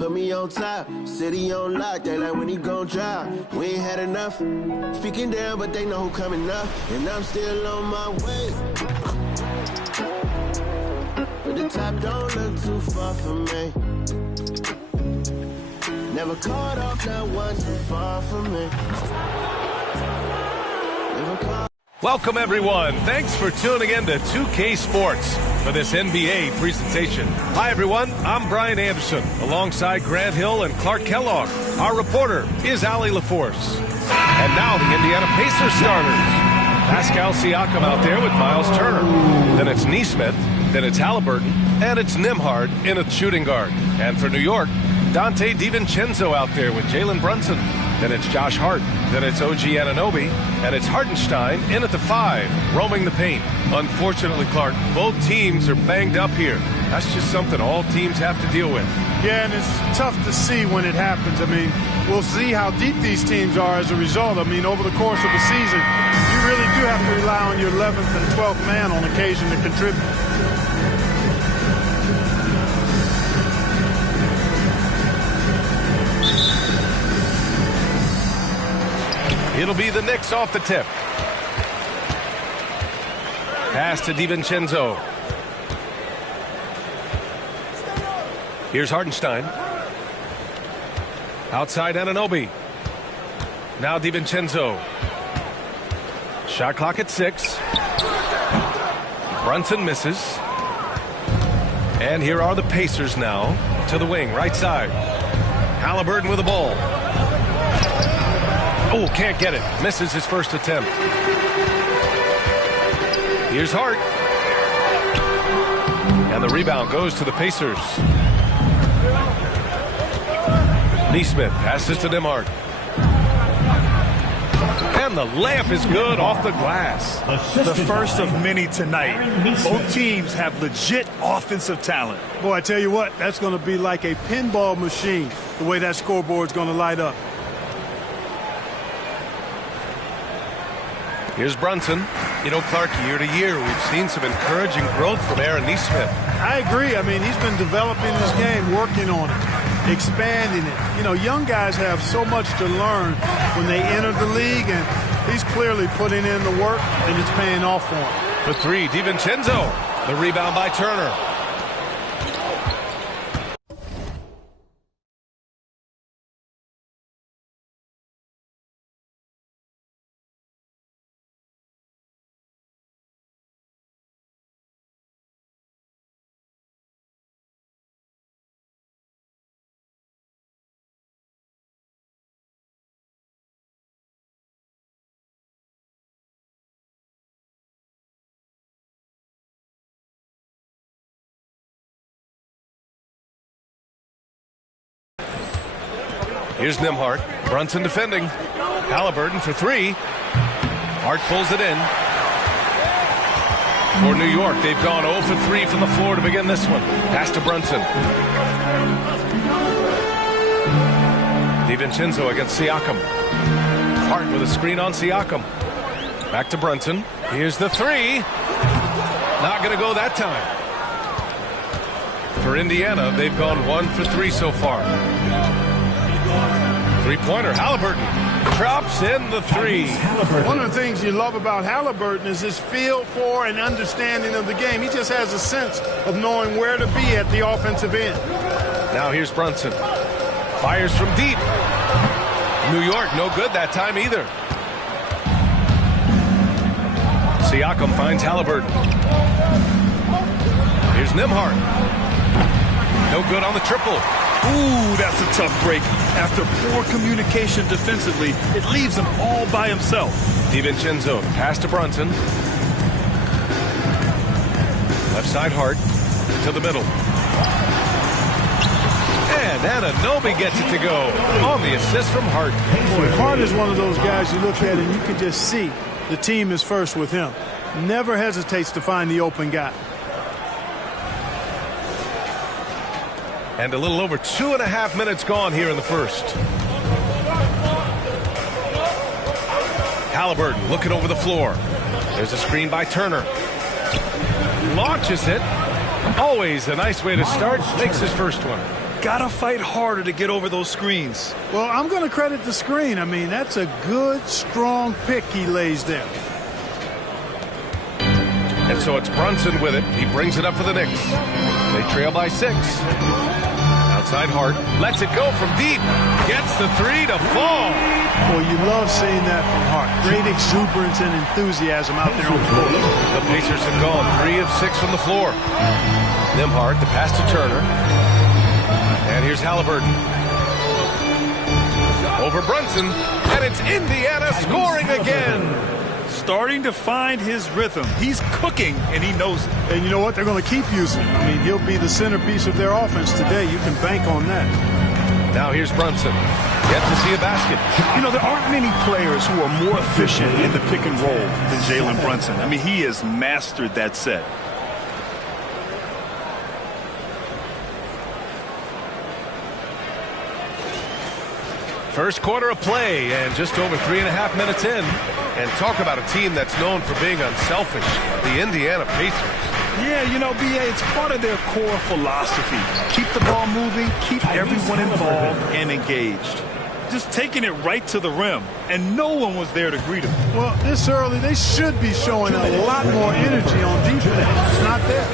put me on top. City on lock, they like when he gon' drop. We ain't had enough. Speaking down, but they know who coming up. And I'm still on my way. But the top don't look too far from me. Never caught off, not one too far from me. Never caught. Welcome, everyone. Thanks for tuning in to 2K Sports for this NBA presentation. Hi, everyone. I'm Brian Anderson, alongside Grant Hill and Clark Kellogg. Our reporter is Allie LaForce. And now the Indiana Pacers starters. Pascal Siakam out there with Miles Turner. Then it's Nesmith. Then it's Halliburton. And it's Nembhard in at shooting guard. And for New York, Dante DiVincenzo out there with Jalen Brunson. Then it's Josh Hart. Then it's OG Anunoby. And it's Hartenstein in at the 5, roaming the paint. Unfortunately, Clark, both teams are banged up here. That's just something all teams have to deal with. Yeah, and it's tough to see when it happens. I mean, we'll see how deep these teams are as a result. I mean, over the course of the season, you really do have to rely on your 11th and 12th man on occasion to contribute. It'll be the Knicks off the tip. Pass to DiVincenzo. Here's Hartenstein. Outside Anunoby. Now DiVincenzo. Shot clock at 6. Brunson misses. And here are the Pacers now to the wing, right side. Halliburton with the ball. Oh, can't get it. Misses his first attempt. Here's Hart. And the rebound goes to the Pacers. Nesmith passes to Nembhard. And the layup is good off the glass. The first of many tonight. Both teams have legit offensive talent. Boy, I tell you what, that's going to be like a pinball machine, the way that scoreboard's going to light up. Here's Brunson. You know, Clark, year to year, we've seen some encouraging growth from Aaron Nesmith. I agree. I mean, he's been developing his game, working on it, expanding it. You know, young guys have so much to learn when they enter the league, and he's clearly putting in the work, and it's paying off for him. For 3, DiVincenzo. The rebound by Turner. Here's Nembhard. Brunson defending. Halliburton for 3. Hart pulls it in. For New York, they've gone 0 for 3 from the floor to begin this one. Pass to Brunson. DiVincenzo against Siakam. Hart with a screen on Siakam. Back to Brunson. Here's the 3. Not going to go that time. For Indiana, they've gone 1 for 3 so far. Three-pointer, Halliburton drops in the 3. One of the things you love about Halliburton is his feel for and understanding of the game. He just has a sense of knowing where to be at the offensive end. Now here's Brunson. Fires from deep. New York, no good that time either. Siakam finds Halliburton. Here's Nembhard. No good on the triple. Ooh, that's a tough break. After poor communication defensively, it leaves him all by himself. DiVincenzo, pass to Brunson. Left side Hart to the middle. And Anunoby gets it to go on the assist from Hart. Boy, Hart is one of those guys you look at and you can just see the team is first with him. Never hesitates to find the open guy. And a little over 2.5 minutes gone here in the first. Halliburton looking over the floor. There's a screen by Turner. Launches it. Always a nice way to start. Makes his first one. Gotta fight harder to get over those screens. Well, I'm going to credit the screen. I mean, that's a good, strong pick he lays there. And so it's Brunson with it. He brings it up for the Knicks. They trail by 6. Outside Hart. Lets it go from deep. Gets the 3 to fall. Well, you love seeing that from Hart. Great exuberance and enthusiasm out there on the court. The Pacers have gone 3 of 6 from the floor. Nembhard, the pass to Turner. And here's Halliburton. Over Brunson. And it's Indiana scoring again. Starting to find his rhythm. He's cooking, and he knows it. And you know what? They're going to keep using him. I mean, he'll be the centerpiece of their offense today. You can bank on that. Now here's Brunson. Yet to see a basket. You know, there aren't many players who are more efficient in the pick and roll than Jalen Brunson. I mean, he has mastered that set. First quarter of play, and just over 3.5 minutes in. And talk about a team that's known for being unselfish, the Indiana Pacers. Yeah, you know, B.A., it's part of their core philosophy. Keep the ball moving, keep everyone involved and engaged. Just taking it right to the rim, and no one was there to greet him. Well, this early, they should be showing a lot more energy on defense. It's not there.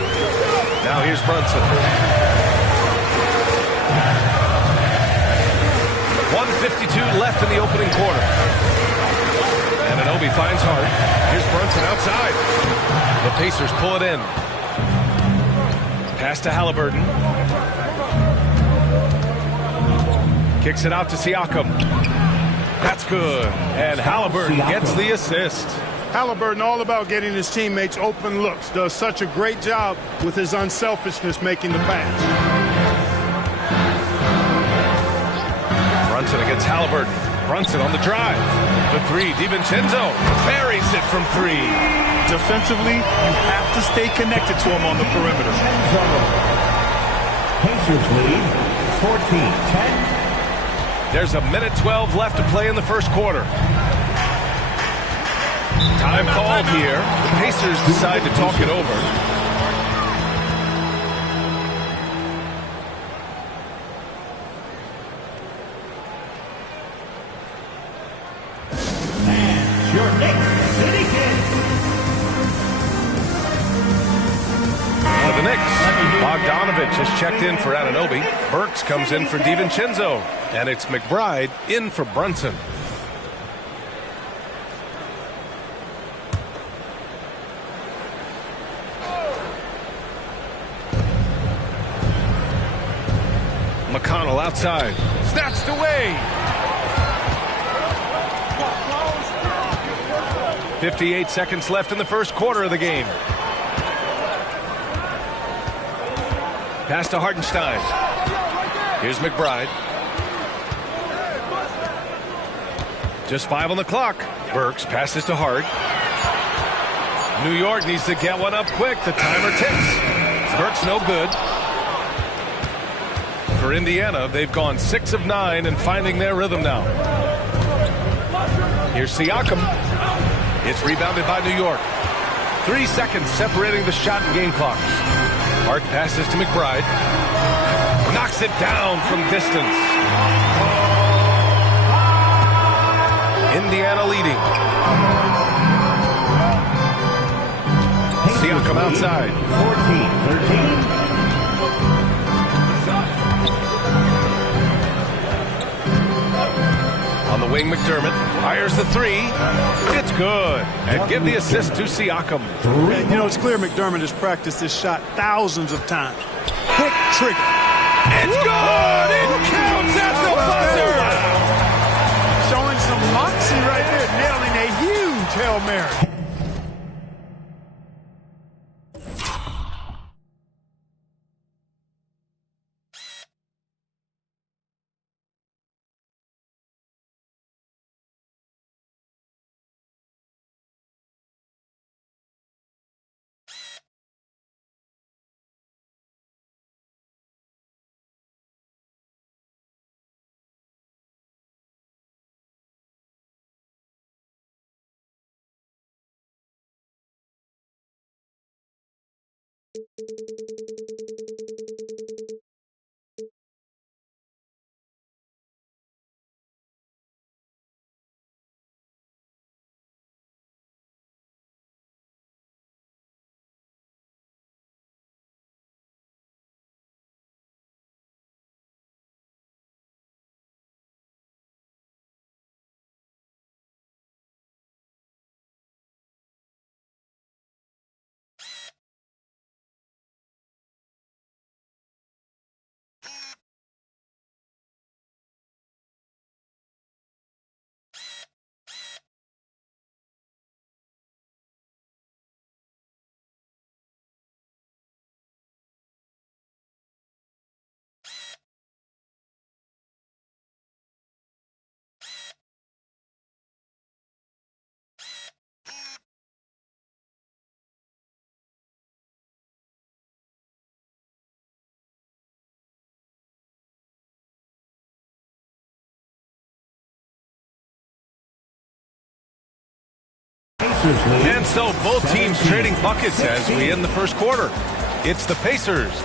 Now here's Brunson. 1:52 left in the opening quarter. And Anunoby finds Hart. Here's Brunson outside. The Pacers pull it in. Pass to Halliburton. Kicks it out to Siakam. That's good. And Halliburton gets the assist. Halliburton all about getting his teammates open looks. Does such a great job with his unselfishness making the pass. Brunson against Halliburton. Brunson on the drive. The 3, DiVincenzo buries it from 3. Defensively, you have to stay connected to him on the perimeter. Pacers lead 14-10. There's a minute 12 left to play in the first quarter. Time called here. The Pacers decide to talk it over. Your Knicks City Kid. For the Knicks, Bogdanovich has checked in for Anunoby. Burks comes in for DiVincenzo. And it's McBride in for Brunson. McConnell outside. Snatched away. 58 seconds left in the first quarter of the game. Pass to Hartenstein. Here's McBride. Just 5 on the clock. Burks passes to Hart. New York needs to get one up quick. The timer ticks. Burks no good. For Indiana, they've gone 6 of 9 and finding their rhythm now. Here's Siakam. It's rebounded by New York. 3 seconds separating the shot and game clocks. Hart passes to McBride. Knocks it down from distance. Indiana leading. Siakam outside. 14-13. On the wing, McDermott fires the 3. It's good. And give the assist to Siakam. And, you know, it's clear McDermott has practiced this shot thousands of times. Quick trigger. It's good. It counts at the buzzer. Showing some moxie right there, nailing a huge Hail Mary. Pacers lead. And so both teams 17. trading buckets as we end the first quarter. It's the Pacers.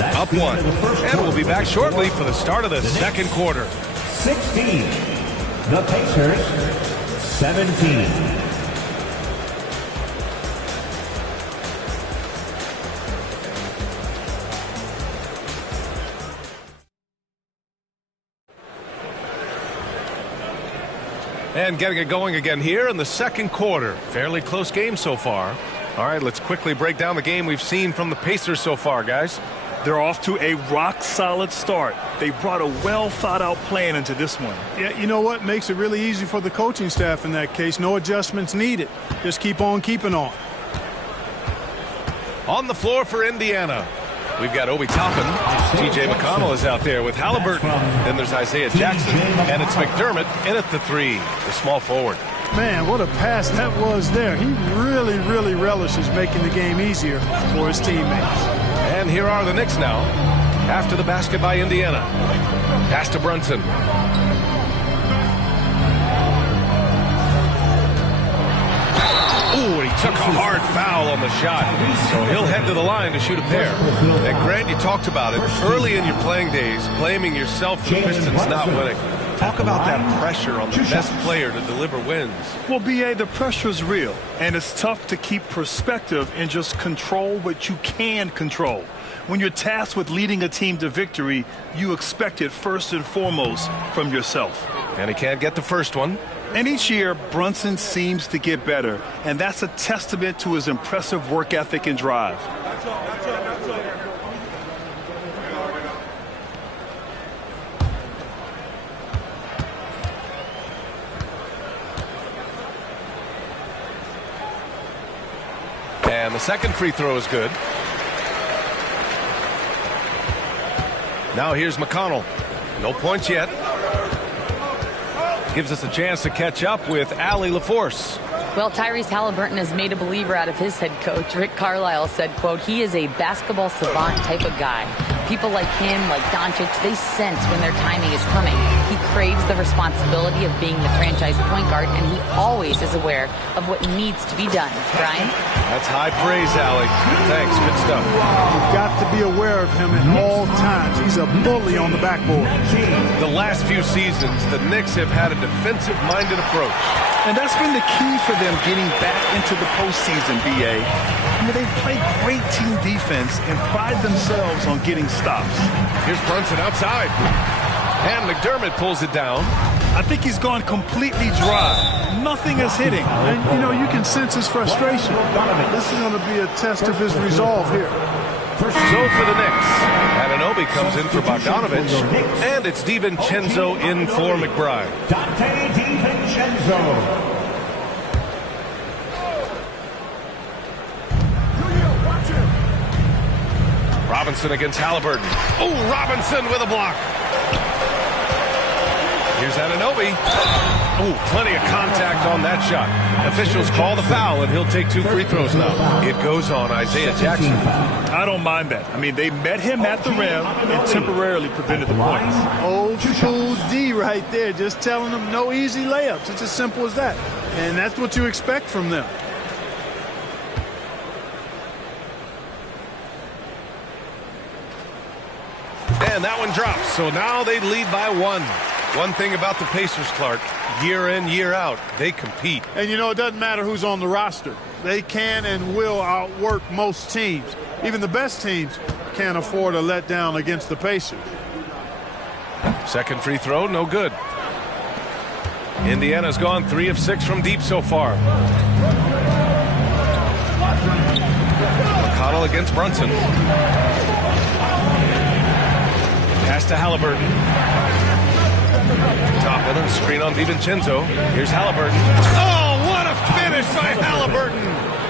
Up one. And we'll be back shortly for the start of the second quarter. 16. The Pacers, 17. And getting it going again here in the second quarter. Fairly close game so far. All right, let's quickly break down the game we've seen from the Pacers so far, guys. They're off to a rock-solid start. They brought a well-thought-out plan into this one. Yeah, you know what? Makes it really easy for the coaching staff in that case. No adjustments needed. Just keep on keeping on. On the floor for Indiana, we've got Obi Toppin. TJ McConnell is out there with Halliburton. Then there's Isaiah Jackson, and it's McDermott in at the three, the small forward. Man, what a pass that was there. He really, really relishes making the game easier for his teammates. And here are the Knicks now, after the basket by Indiana. Pass to Brunson. Ooh, he took a hard foul on the shot. So he'll head to the line to shoot a pair. And Grant, you talked about it early in your playing days, blaming yourself for the Pistons not winning. Talk about that pressure on the best player to deliver wins. Well, B.A., the pressure is real, and it's tough to keep perspective and just control what you can control. When you're tasked with leading a team to victory, you expect it first and foremost from yourself. And he can't get the first one. And each year, Brunson seems to get better, and that's a testament to his impressive work ethic and drive. And the second free throw is good. Now here's McConnell. No points yet. Gives us a chance to catch up with Allie LaForce. Well, Tyrese Halliburton has made a believer out of his head coach. Rick Carlisle said, quote, he is a basketball savant type of guy. People like him, like Doncic, they sense when their timing is coming. He craves the responsibility of being the franchise point guard, and he always is aware of what needs to be done. Brian? That's high praise, Allie. Thanks. Good stuff. You've got to be aware of him at all times. He's a bully on the backboard. The last few seasons, the Knicks have had a defensive-minded approach. And that's been the key for them getting back into the postseason, B.A. I mean, they play great team defense and pride themselves on getting stops. Here's Brunson outside. And McDermott pulls it down. I think he's gone completely dry. Nothing is hitting. And, you know, you can sense his frustration. This is going to be a test of his resolve here. So for the Knicks, Anunoby comes in for Bogdanovich, and it's DiVincenzo in for McBride. Dante DiVincenzo. Robinson against Halliburton. Oh, Robinson with a block. Here's Anunoby. Oh, plenty of contact on that shot. Officials call the foul, and he'll take two free throws now. It goes on Isaiah Jackson. I don't mind that. I mean, they met him at the rim and temporarily prevented the points. Old school D right there, just telling them no easy layups. It's as simple as that. And that's what you expect from them. And that one drops. So now they lead by one. One thing about the Pacers, Clark, year in, year out, they compete. And, you know, it doesn't matter who's on the roster. They can and will outwork most teams. Even the best teams can't afford a letdown against the Pacers. Second free throw, no good. Indiana's gone 3 of 6 from deep so far. McConnell against Brunson. Pass to Halliburton. Top of the screen on DiVincenzo. Here's Halliburton. Oh, what a finish by Halliburton!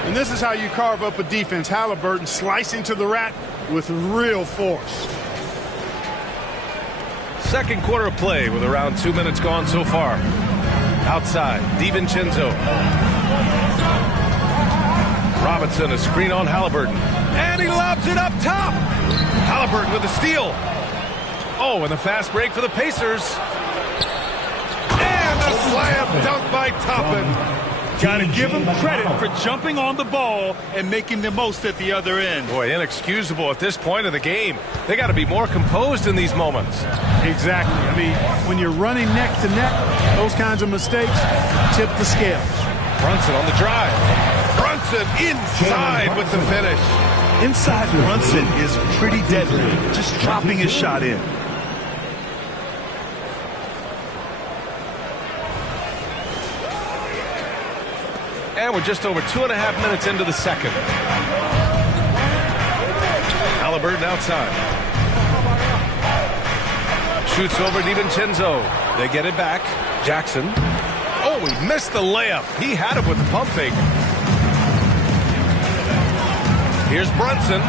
And this is how you carve up a defense. Halliburton slicing to the rack with real force. Second quarter of play with around 2 minutes gone so far. Outside, DiVincenzo. Robinson, a screen on Halliburton. And he lobs it up top. Halliburton with a steal. Oh, and a fast break for the Pacers. And a slam dunk by Toppin. Got to give him credit for jumping on the ball and making the most at the other end. Boy, inexcusable at this point of the game. They got to be more composed in these moments. Exactly. I mean, when you're running neck to neck, those kinds of mistakes tip the scales. Brunson on the drive. Brunson inside with the finish. Inside Brunson is pretty deadly, just dropping his shot in. And we're just over 2.5 minutes into the second. Halliburton outside. Shoots over DiVincenzo. They get it back. Jackson. Oh, he missed the layup. He had it with the pump fake. Here's Brunson.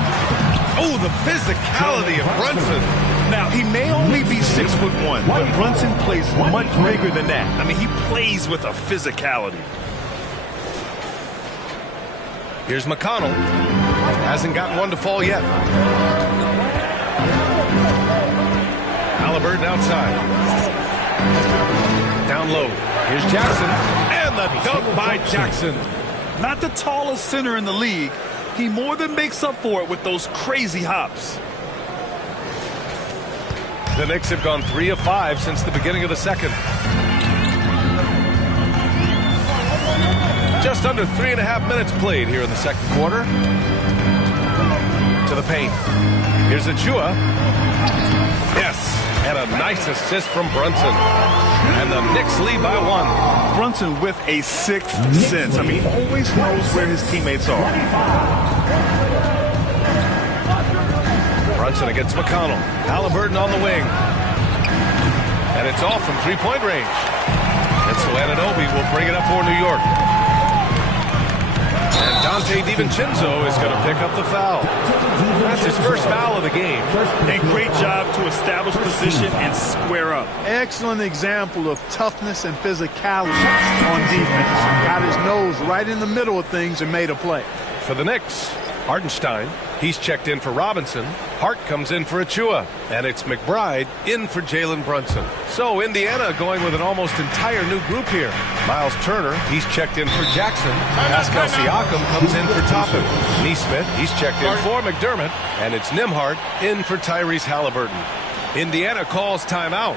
Oh, the physicality of Brunson. Now, he may only be 6'1", but Brunson plays much bigger than that. I mean, he plays with a physicality. Here's McConnell. Hasn't gotten one to fall yet. Halliburton outside. Down low. Here's Jackson. And the dunk by Jackson. Not the tallest center in the league. He more than makes up for it with those crazy hops. The Knicks have gone 3 of 5 since the beginning of the second. Just under 3.5 minutes played here in the second quarter. To the paint. Here's Achua. Yes, and a nice assist from Brunson. And the Knicks lead by 1. Brunson with a sixth sense. I mean, he always knows where his teammates are. Brunson against McConnell. Halliburton on the wing. And it's off from three-point range. And so Anunoby will bring it up for New York. And Dante DiVincenzo is going to pick up the foul. That's his first foul of the game. A great job to establish position and square up. Excellent example of toughness and physicality on defense. Got his nose right in the middle of things and made a play. For the Knicks, Hartenstein. He's checked in for Robinson. Hart comes in for Achua. And it's McBride in for Jalen Brunson. So Indiana going with an almost entire new group here. Miles Turner, he's checked in for Jackson. Pascal Siakam comes in for Toppin. Neesmith, he's checked in for McDermott. And it's Nembhard in for Tyrese Halliburton. Indiana calls timeout.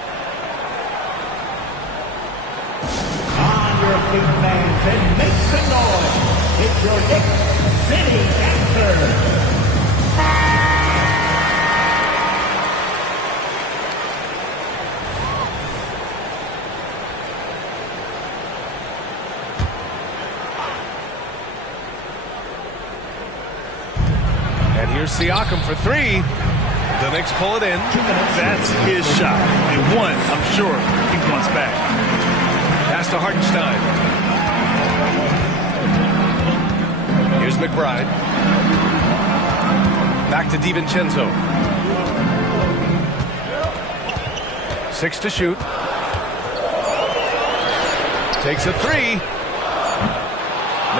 On your feet, fans, and make some noise. It's your Knicks City Answer. And here's Siakam for 3. The Knicks pull it in. That's his shot. And one, I'm sure, he wants back. Pass to Hartenstein. Here's McBride. Back to DiVincenzo. 6 to shoot. Takes a 3.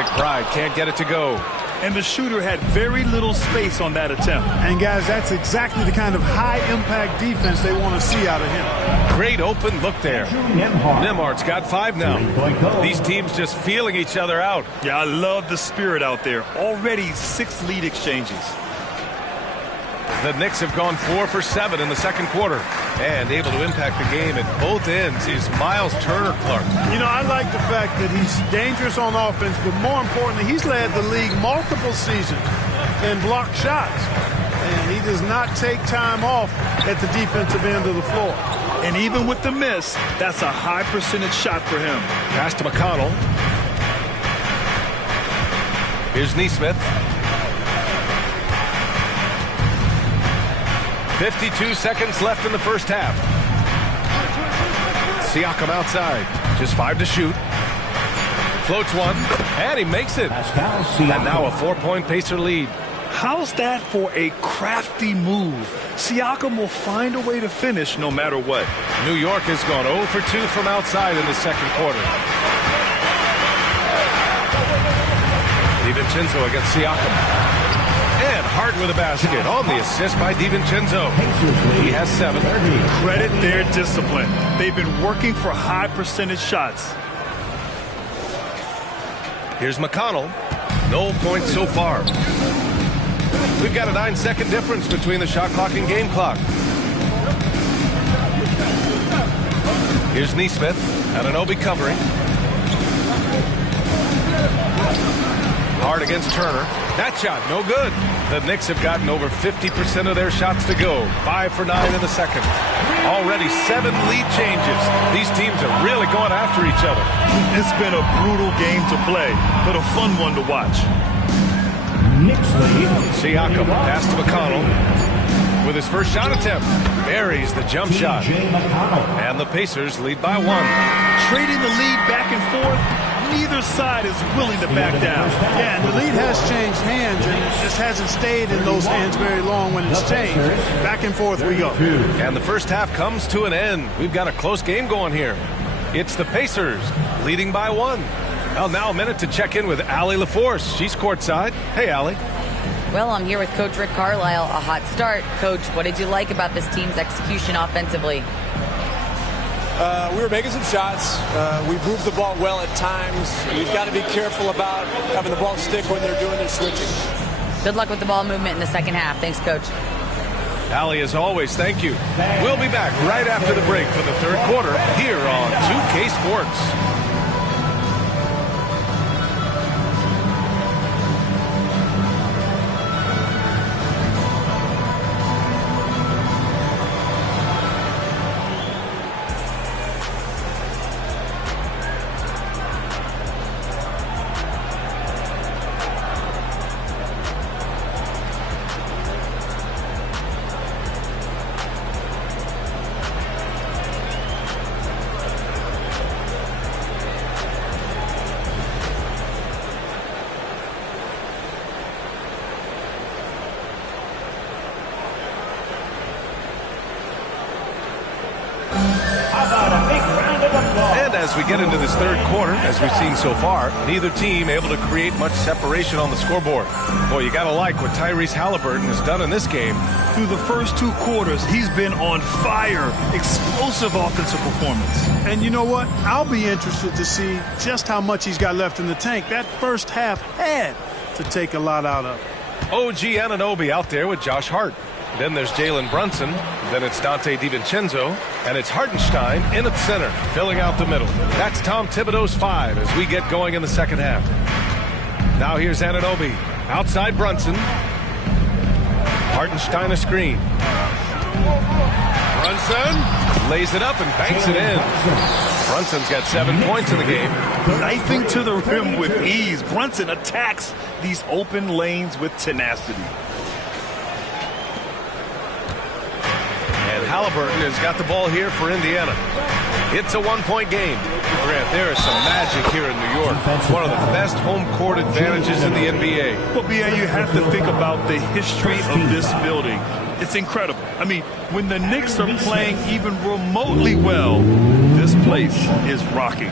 McBride can't get it to go. And the shooter had very little space on that attempt. And guys, that's exactly the kind of high-impact defense they want to see out of him. Great open look there. Nembhard's got 5 now. These teams just feeling each other out. Yeah, I love the spirit out there. Already 6 lead exchanges. The Knicks have gone 4 for 7 in the second quarter. And able to impact the game at both ends is Miles Turner, Clark. You know, I like the fact that he's dangerous on offense, but more importantly, he's led the league multiple seasons in blocked shots. And he does not take time off at the defensive end of the floor. And even with the miss, that's a high percentage shot for him. Pass to McConnell. Here's Neesmith. 52 seconds left in the first half. Siakam outside. Just 5 to shoot. Floats one, and he makes it. And now a 4-point Pacer lead. How's that for a crafty move? Siakam will find a way to finish no matter what. New York has gone 0 for 2 from outside in the second quarter. DiVincenzo against Siakam. And Hart with a basket on the assist by DiVincenzo. He has 7. Credit their discipline. They've been working for high percentage shots. Here's McConnell. No points so far. We've got a 9-second difference between the shot clock and game clock. Here's Neesmith. Anunoby covering. Hard against Turner. That shot, no good. The Knicks have gotten over 50% of their shots to go. 5 for 9 in the second. Already 7 lead changes. These teams are really going after each other. It's been a brutal game to play, but a fun one to watch. Siakam, pass to McConnell. With his first shot attempt, buries the jump shot. And the Pacers lead by 1. Trading the lead back and forth. Neither side is willing to back down. Yeah, and the lead has changed hands, and it just hasn't stayed in those hands very long when it's changed. Back and forth we go. And the first half comes to an end. We've got a close game going here. It's the Pacers leading by 1. Well, now a minute to check in with Allie LaForce. She's courtside. Hey, Allie. Well, I'm here with Coach Rick Carlisle. A hot start. Coach, what did you like about this team's execution offensively? We were making some shots. We moved the ball well at times. We've got to be careful about having the ball stick when they're doing their switching. Good luck with the ball movement in the second half. Thanks, Coach. Allie, as always, thank you. We'll be back right after the break for the third quarter here on 2K Sports. And as we get into this third quarter, as we've seen so far, neither team able to create much separation on the scoreboard. Boy, you got to like what Tyrese Halliburton has done in this game. Through the first 2 quarters, he's been on fire. Explosive offensive performance. And you know what? I'll be interested to see just how much he's got left in the tank. That first half had to take a lot out of. OG Anunoby out there with Josh Hart. Then there's Jalen Brunson. Then it's Dante DiVincenzo. And it's Hartenstein in at center, filling out the middle. That's Tom Thibodeau's 5 as we get going in the second half. Now here's Anunoby. Outside Brunson. Hartenstein a screen. Brunson lays it up and banks it in. Brunson's got 7 points in the game. Knifing to the rim with ease. Brunson attacks these open lanes with tenacity. Halliburton has got the ball here for Indiana. It's a 1-point game. Grant, there is some magic here in New York. One of the best home court advantages in the NBA. Well, BA, you have to think about the history of this building. It's incredible. I mean, when the Knicks are playing even remotely well, this place is rocking.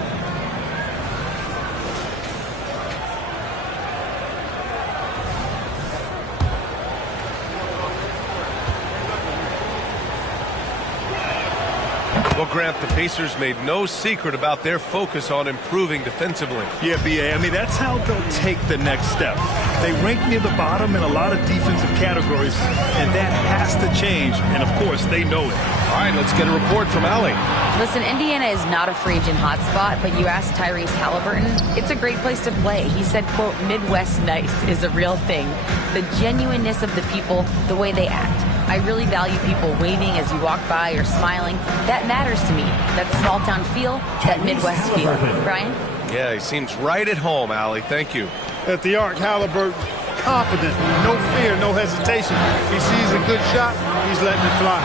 Well, Grant, the Pacers made no secret about their focus on improving defensively. Yeah, BA, I mean, that's how they'll take the next step. They rank near the bottom in a lot of defensive categories, and that has to change. And, of course, they know it. All right, let's get a report from Allie. Listen, Indiana is not a free agent hotspot, but you asked Tyrese Halliburton, it's a great place to play. He said, quote, Midwest nice is a real thing. The genuineness of the people, the way they act. I really value people waving as you walk by or smiling. That matters to me. That small town feel, that Midwest feel. Brian? Yeah, he seems right at home, Allie. Thank you. At the arc, Halliburton, confident, no fear, no hesitation. He sees a good shot, he's letting it fly.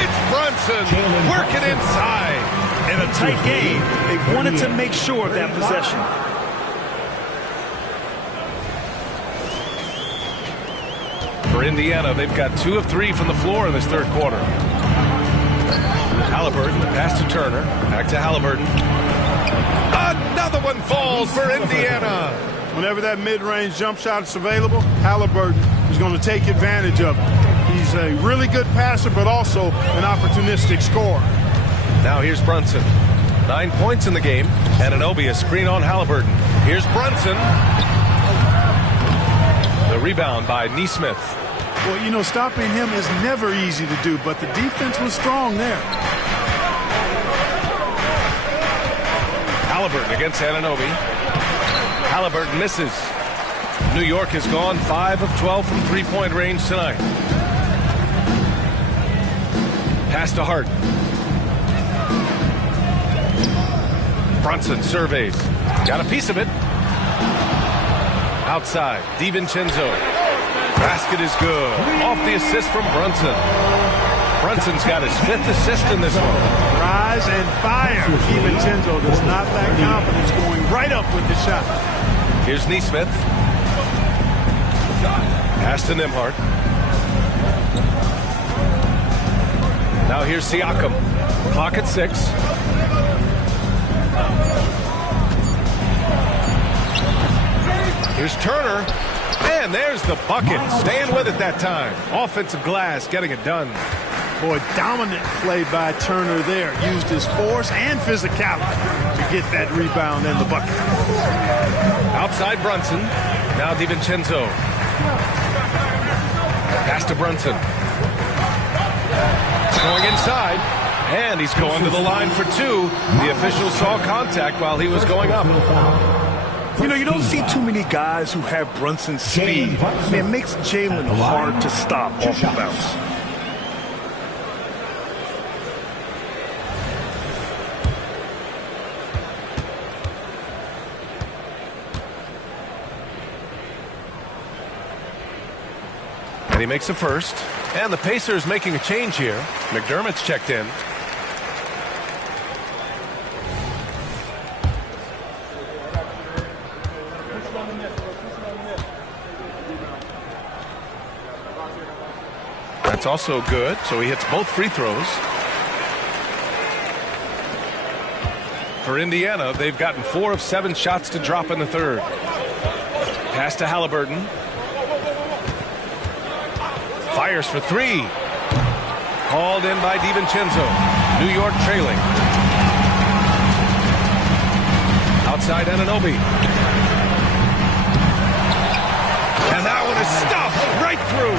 It's Brunson working inside. In a tight game, they wanted to make sure of that possession. For Indiana, they've got 2 of 3 from the floor in this third quarter. Halliburton, the pass to Turner. Back to Halliburton. Another one falls for Indiana. Whenever that mid-range jump shot is available, Halliburton is going to take advantage of it. He's a really good passer, but also an opportunistic scorer. Now here's Brunson. 9 points in the game. Anunoby, a screen on Halliburton. Here's Brunson. The rebound by Nesmith. Well, you know, stopping him is never easy to do, but the defense was strong there. Halliburton against Anunoby. Halliburton misses. New York has gone 5 of 12 from three-point range tonight. Pass to Harden. Brunson surveys. Got a piece of it. Outside, DiVincenzo. Basket is good. Off the assist from Brunson. Brunson's got his 5th assist in this one. Rise and fire. DiVincenzo does not lack confidence, going right up with the shot. Here's Nesmith. Pass to Nembhard. Now here's Siakam. Clock at 6. Here's Turner. And there's the bucket. Staying with it that time. Offensive glass, getting it done. Boy, dominant play by Turner there. Used his force and physicality to get that rebound and the bucket. Outside Brunson. Now DiVincenzo. Pass to Brunson. Going inside. And he's going to the line for 2. The official saw contact while he was going up. You know, you don't see too many guys who have Brunson's speed. It makes Jalen hard to stop off the bounce. And he makes a first. And the Pacers making a change here. McDermott's checked in. That's also good, so he hits both free throws. For Indiana, they've gotten 4 of 7 shots to drop in the third. Pass to Halliburton. Fires for 3. Called in by DiVincenzo. New York trailing. Outside Anunoby. And that one is stuffed right through.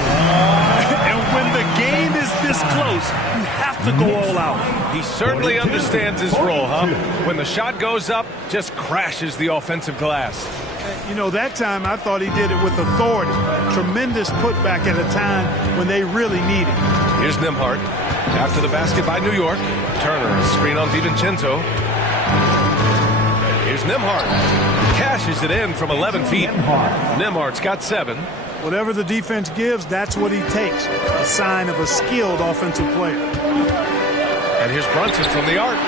And when the game is this close, you have to go all out. He certainly understands his role, huh? When the shot goes up, just crashes the offensive glass. You know, that time I thought he did it with authority. Tremendous putback at a time when they really need it. Here's Nembhard. After the basket by New York. Turner, a screen on DiVincenzo. Here's Nembhard. Cashes it in from 11 feet. Nembhard's got 7. Whatever the defense gives, that's what he takes. A sign of a skilled offensive player. And here's Brunson from the arc.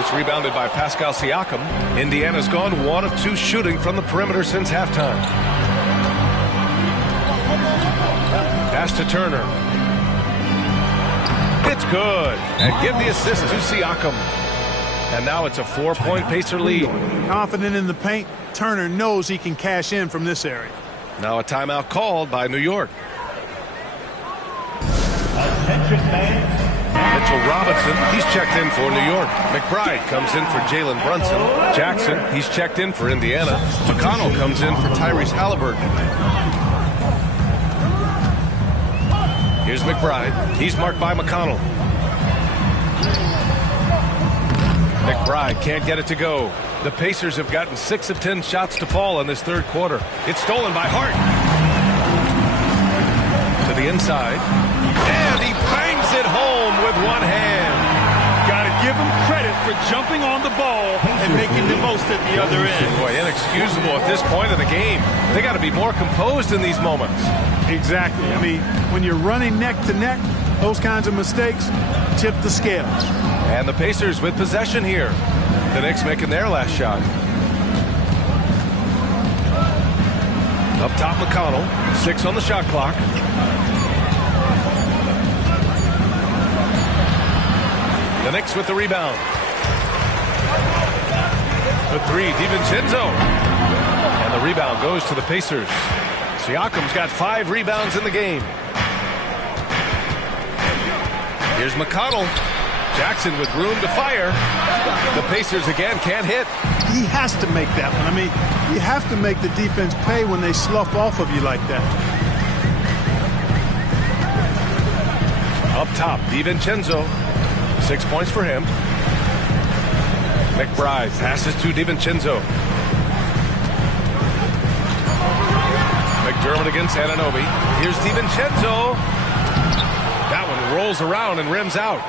It's rebounded by Pascal Siakam. Indiana's gone 1 of 2 shooting from the perimeter since halftime. Pass to Turner. It's good. And give the assist to Siakam. And now it's a 4-point Pacer lead. Confident in the paint, Turner knows he can cash in from this area. Now a timeout called by New York. Attention fans, Mitchell Robinson, he's checked in for New York. McBride comes in for Jalen Brunson. Jackson, he's checked in for Indiana. McConnell comes in for Tyrese Halliburton. Here's McBride. He's marked by McConnell. McBride can't get it to go. The Pacers have gotten 6 of 10 shots to fall in this third quarter. It's stolen by Hart. To the inside. And he bangs it home with one hand. Got to give him credit for jumping on the ball and making the most at the other end. Boy, inexcusable at this point of the game. They got to be more composed in these moments. Exactly. I mean, when you're running neck to neck, those kinds of mistakes tip the scales. And the Pacers with possession here. The Knicks making their last shot. Up top, McConnell. 6 on the shot clock. The Knicks with the rebound. The 3, DiVincenzo. And the rebound goes to the Pacers. Siakam's got 5 rebounds in the game. Here's McConnell. Jackson with room to fire. The Pacers again can't hit. He has to make that one. I mean, you have to make the defense pay when they slough off of you like that. Up top, DiVincenzo. 6 points for him. McBride passes to DiVincenzo. McDermott against Anunoby. Here's DiVincenzo. That one rolls around and rims out.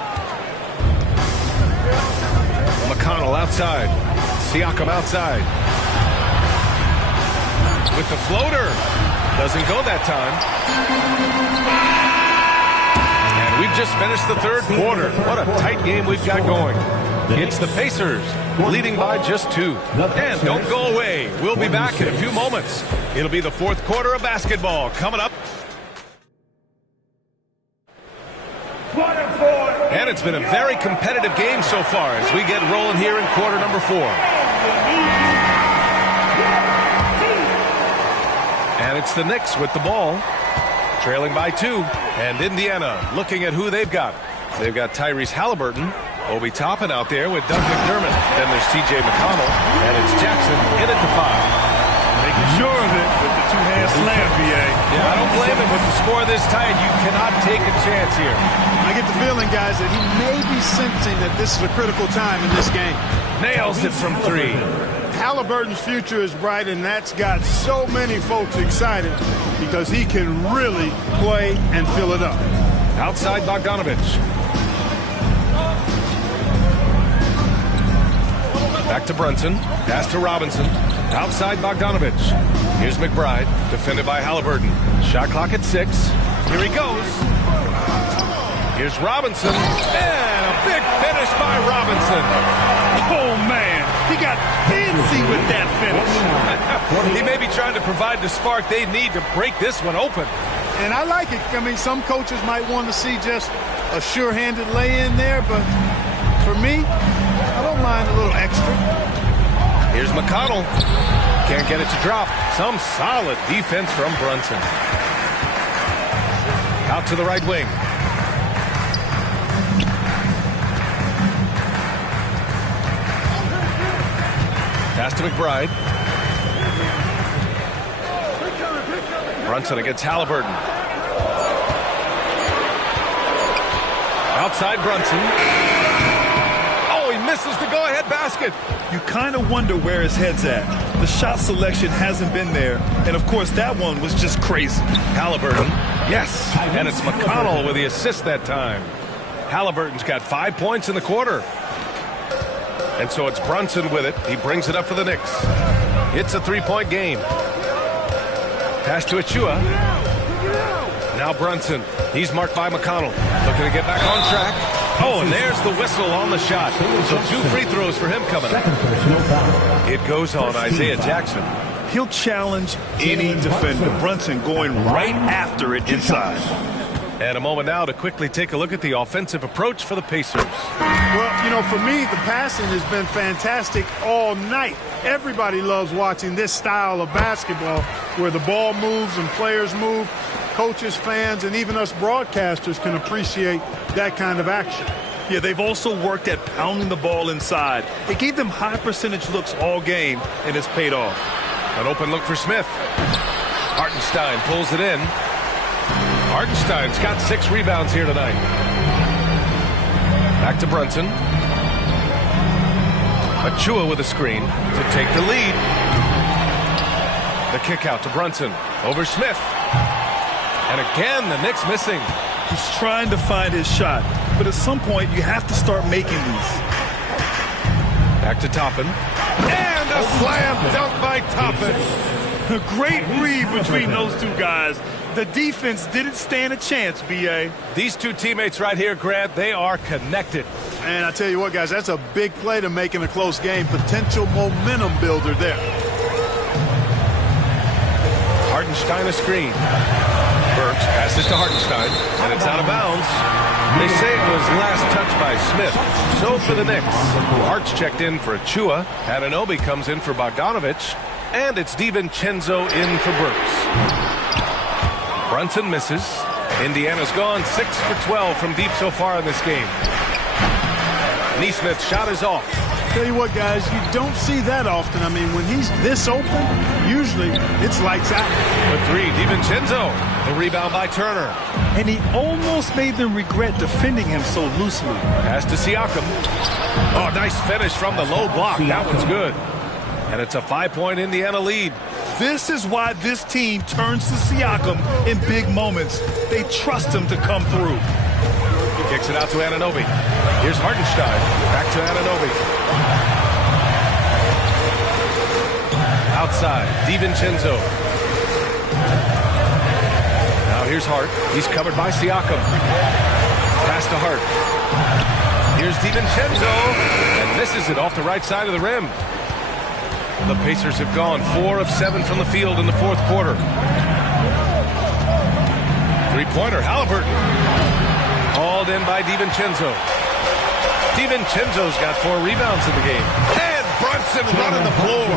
McConnell outside. Siakam outside. With the floater. Doesn't go that time. And we've just finished the third quarter. What a tight game we've got going. It's the Pacers leading by just 2. And don't go away. We'll be back in a few moments. It'll be the fourth quarter of basketball coming up. And it's been a very competitive game so far as we get rolling here in quarter number 4. And it's the Knicks with the ball, trailing by 2. And Indiana looking at who they've got. They've got Tyrese Halliburton, Obi Toppin out there with Doug McDermott. Then there's T.J. McConnell, and it's Jackson in at the 5. Making sure of it with the two-hand slam, B.A. Yeah, I don't blame him with the score this tight. You cannot take a chance here. I get the feeling, guys, that he may be sensing that this is a critical time in this game. Nails it from 3. Halliburton's future is bright, and that's got so many folks excited because he can really play and fill it up. Outside Bogdanovich. Back to Brunson. Pass to Robinson. Outside Bogdanovich. Here's McBride. Defended by Halliburton. Shot clock at 6. Here he goes. Here's Robinson. And a big finish by Robinson. Oh, man. He got fancy with that finish. He may be trying to provide the spark they need to break this one open. And I like it. I mean, some coaches might want to see just a sure-handed lay-in there, but for me, I don't mind a little extra. Here's McConnell. Can't get it to drop. Some solid defense from Brunson. Out to the right wing. Pass to McBride. Brunson against Halliburton. Outside Brunson. Oh, he misses the go-ahead basket. You kind of wonder where his head's at. The shot selection hasn't been there. And, of course, that one was just crazy. Halliburton. Yes. And it's McConnell with the assist that time. Halliburton's got 5 points in the quarter. And so it's Brunson with it. He brings it up for the Knicks. It's a 3-point game. Pass to Achua. Now Brunson. He's marked by McConnell. Looking to get back on track. Oh, and there's the whistle on the shot. So 2 free throws for him coming up. It goes on Isaiah Jackson. He'll challenge any defender. Brunson going right after it inside. And a moment now to quickly take a look at the offensive approach for the Pacers. Well, you know, for me, the passing has been fantastic all night. Everybody loves watching this style of basketball where the ball moves and players move. coaches, fans, and even us broadcasters can appreciate that kind of action. Yeah, they've also worked at pounding the ball inside. It gave them high percentage looks all game, and it's paid off. An open look for Smith. Hartenstein pulls it in. Hartenstein's got 6 rebounds here tonight. Back to Brunson. Achua with a screen to take the lead. The kick out to Brunson. Over Smith. And again, the Knicks missing. He's trying to find his shot, but at some point, you have to start making these. Back to Toppin. And a slam dunk by Toppin. A great read between those two guys. The defense didn't stand a chance, B.A. These two teammates right here, Grant, they are connected. And I tell you what, guys, that's a big play to make in a close game. Potential momentum builder there. Hartenstein a screen. Burks passes to Hartenstein, and it's out of bounds. They say it was last touched by Smith. So for the Knicks, Hart's checked in for Achua. Anunoby comes in for Bogdanovich. And it's DiVincenzo in for Burks. Brunson misses. Indiana's gone 6 for 12 from deep so far in this game. Nesmith's shot is off. Tell you what, guys, you don't see that often. I mean, when he's this open, usually it's lights out. For 3, DiVincenzo. The rebound by Turner. And he almost made them regret defending him so loosely. Pass to Siakam. Oh, nice finish from the low block. That one's good. And it's a 5-point Indiana lead. This is why this team turns to Siakam in big moments. They trust him to come through. He kicks it out to Anunoby. Here's Hartenstein. Back to Anunoby. Outside, DiVincenzo. Now here's Hart. He's covered by Siakam. Pass to Hart. Here's DiVincenzo. And misses it off the right side of the rim. The Pacers have gone 4 of 7 from the field in the fourth quarter. Three-pointer, Halliburton. Hauled in by DiVincenzo. DiVincenzo's got 4 rebounds in the game. And Brunson running the floor.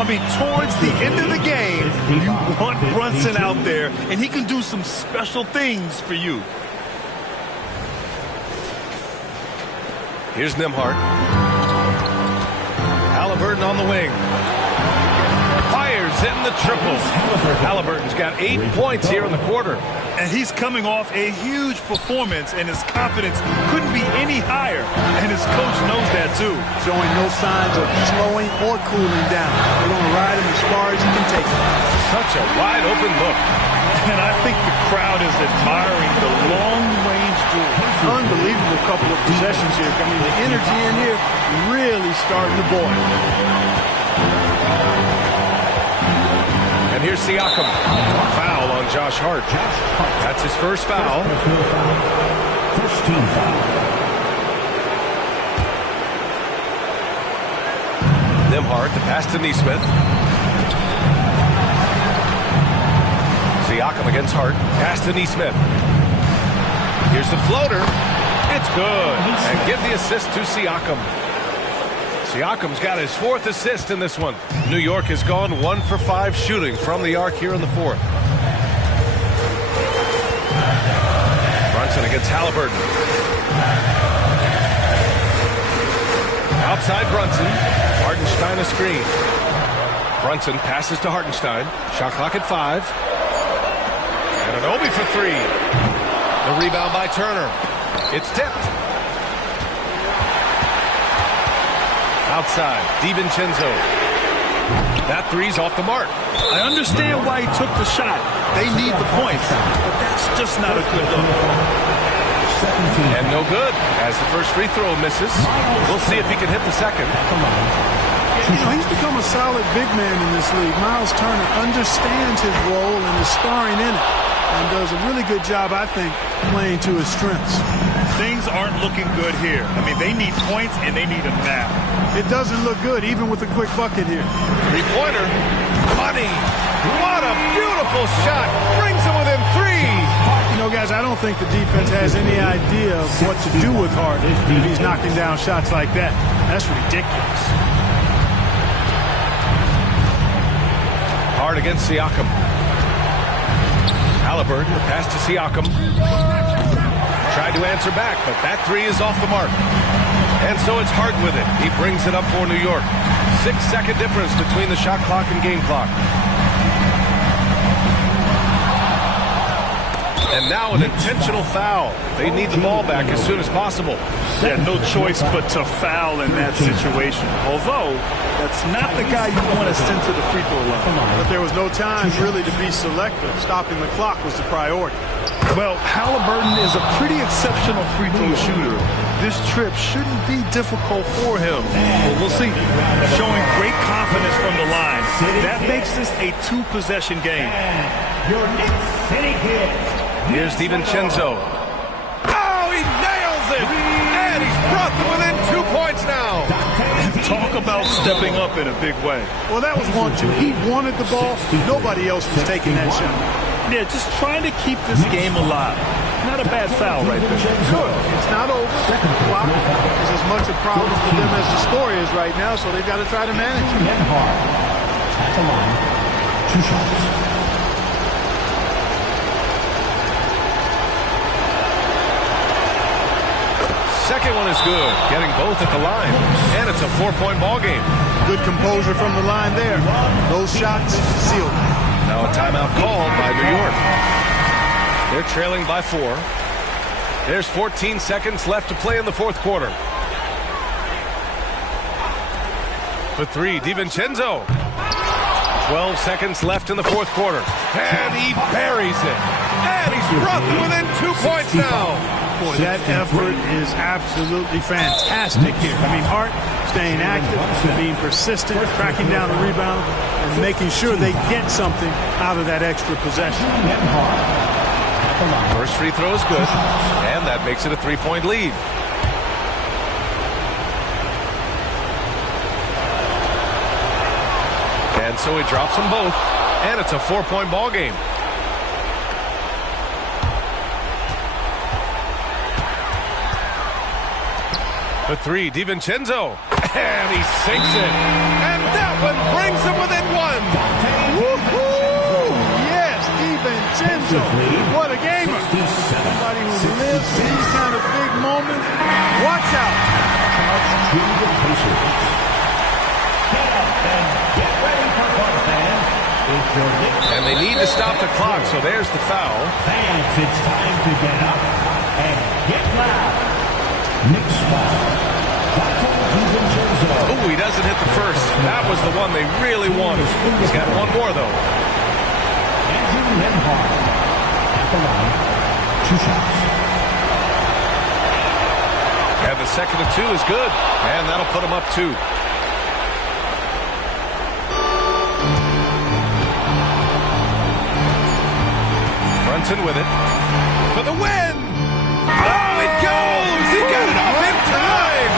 I mean, towards the end of the game, you want Brunson out there, and he can do some special things for you. Here's Nembhard. Halliburton on the wing. Fires in the triple. Halliburton's got 8 points here in the quarter. And he's coming off a huge performance, and his confidence couldn't be any higher. And his coach knows that, too. Showing no signs of slowing or cooling down. They're going to ride him as far as he can take him. Such a wide open look. And I think the crowd is admiring the long-range duel. Unbelievable couple of possessions here. I mean, the energy in here really starting to boil. And here's Siakam. Foul on Josh Hart. That's his first foul. First team foul. Nembhard, the pass to Nesmith. Siakam against Hart. Pass to Nesmith. Here's the floater. It's good. And give the assist to Siakam. Siakam's got his 4th assist in this one. New York has gone 1 for 5 shooting from the arc here in the 4th. Brunson against Halliburton. Outside Brunson. Hartenstein a screen. Brunson passes to Hartenstein. Shot clock at 5. Anunoby for 3. The rebound by Turner. It's tipped. Outside, DiVincenzo. That 3's off the mark. I understand why he took the shot. They need the points, but that's just not a good look. And no good, as the first free throw misses. We'll see if he can hit the second. You know, he's become a solid big man in this league. Miles Turner understands his role and is starring in it, and does a really good job, I think, playing to his strengths. Things aren't looking good here. I mean, they need points, and they need them now. It doesn't look good, even with a quick bucket here. Three-pointer. Money. What a beautiful shot. Brings him within 3. You know, guys, I don't think the defense has any idea of what to do with Hart if he's knocking down shots like that. That's ridiculous. Hart against Siakam. Halliburton, the pass to Siakam. Tried to answer back, but that three is off the mark. And so it's Hart with it. He brings it up for New York. 6-second difference between the shot clock and game clock. And now an intentional foul. They need the ball back as soon as possible. Yeah, no choice but to foul in that situation. Although, that's not the guy you want to send to the free throw line. But there was no time really to be selective. Stopping the clock was the priority. Well, Halliburton is a pretty exceptional free throw shooter. This trip shouldn't be difficult for him. But we'll see. Showing great confidence from the line. That makes this a two-possession game. Your Knicks City Kid. Here's DiVincenzo. Oh, he nails it! And he's brought them within 2 points now. Talk about stepping up in a big way. Well, that was 1-2. He wanted the ball. Nobody else was taking that shot. Yeah, just trying to keep this game alive. Not a bad foul right there. Good. It's not over. The clock is as much a problem for them as the score is right now, so they've got to try to manage it. At the line, 2 shots. Second one is good, getting both at the line. And it's a 4-point ball game. Good composure from the line there. Those shots sealed. Now a timeout called by New York. They're trailing by 4. There's 14 seconds left to play in the fourth quarter. For 3, DiVincenzo. 12 seconds left in the fourth quarter. And he buries it. And he's brought them within 2 points now. Boy, that effort is absolutely fantastic here. I mean, Hart staying active, being persistent, tracking down the rebound, and making sure they get something out of that extra possession. First free throw is good, and that makes it a 3-point lead. And so he drops them both, and it's a 4-point ball game. For 3, DiVincenzo. And he sinks it. And that one brings him within 1. Woo-hoo! Yes, DiVincenzo. What a gamer. Somebody who lives these kind of big moments. Watch out. Get ready for fun, fans. And they need to stop the clock, so there's the foul. Fans, it's time to get up and get loud. Knicks foul. Oh, he doesn't hit the first. That was the one they really wanted. He's got one more, though. Andrew Nembhard at the line, 2 shots. And the second of 2 is good. And that'll put him up 2. Brunson with it. For the win! Oh, it goes! He got it off in time!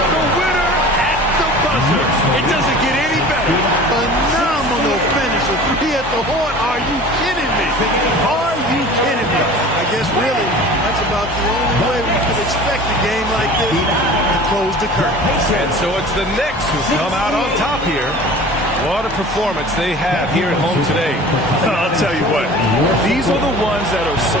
The winner at the buzzer. It doesn't get any better. Phenomenal finish. A 3 at the horn. Are you kidding me? Are you kidding me? I guess really that's about the only way we could expect a game like this to close the curtain. And so it's the Knicks who come out on top here. What a performance they had here at home today. I'll tell you what, these are the ones that are so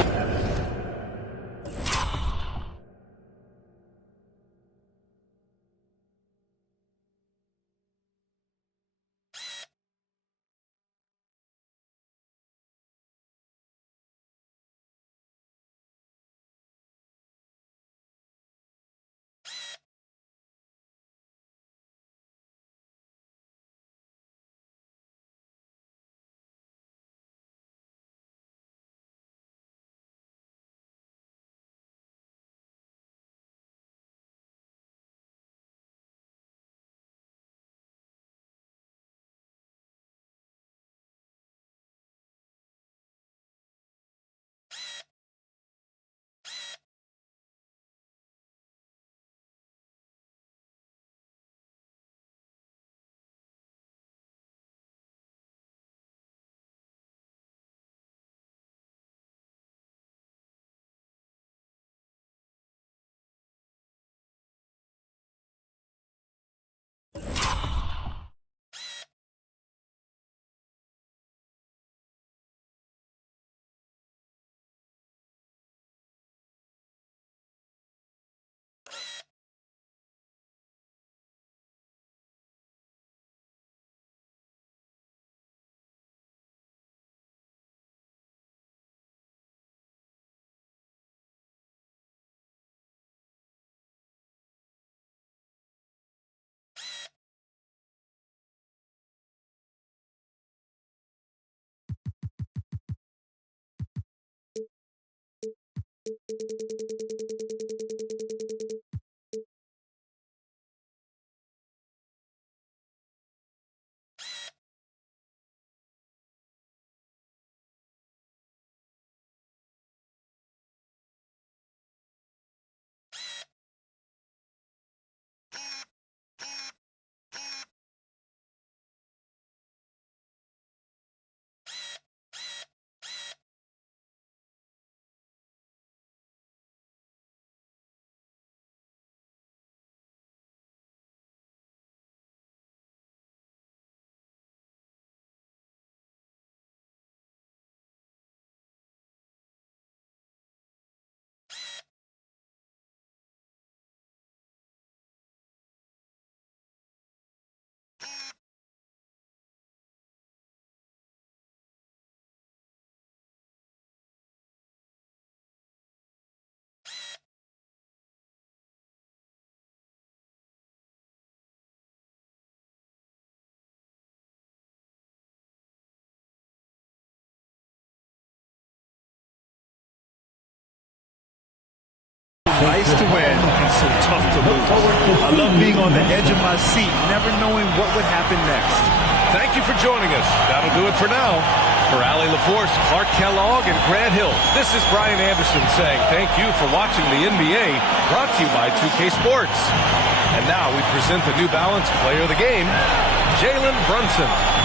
Nice to win and so tough to lose. I love being on the edge of my seat, never knowing what would happen next. Thank you for joining us. That'll do it for now. For Allie LaForce, Clark Kellogg, and Grant Hill, this is Brian Anderson saying thank you for watching the NBA, brought to you by 2K Sports. And now we present the New Balance Player of the Game, Jalen Brunson.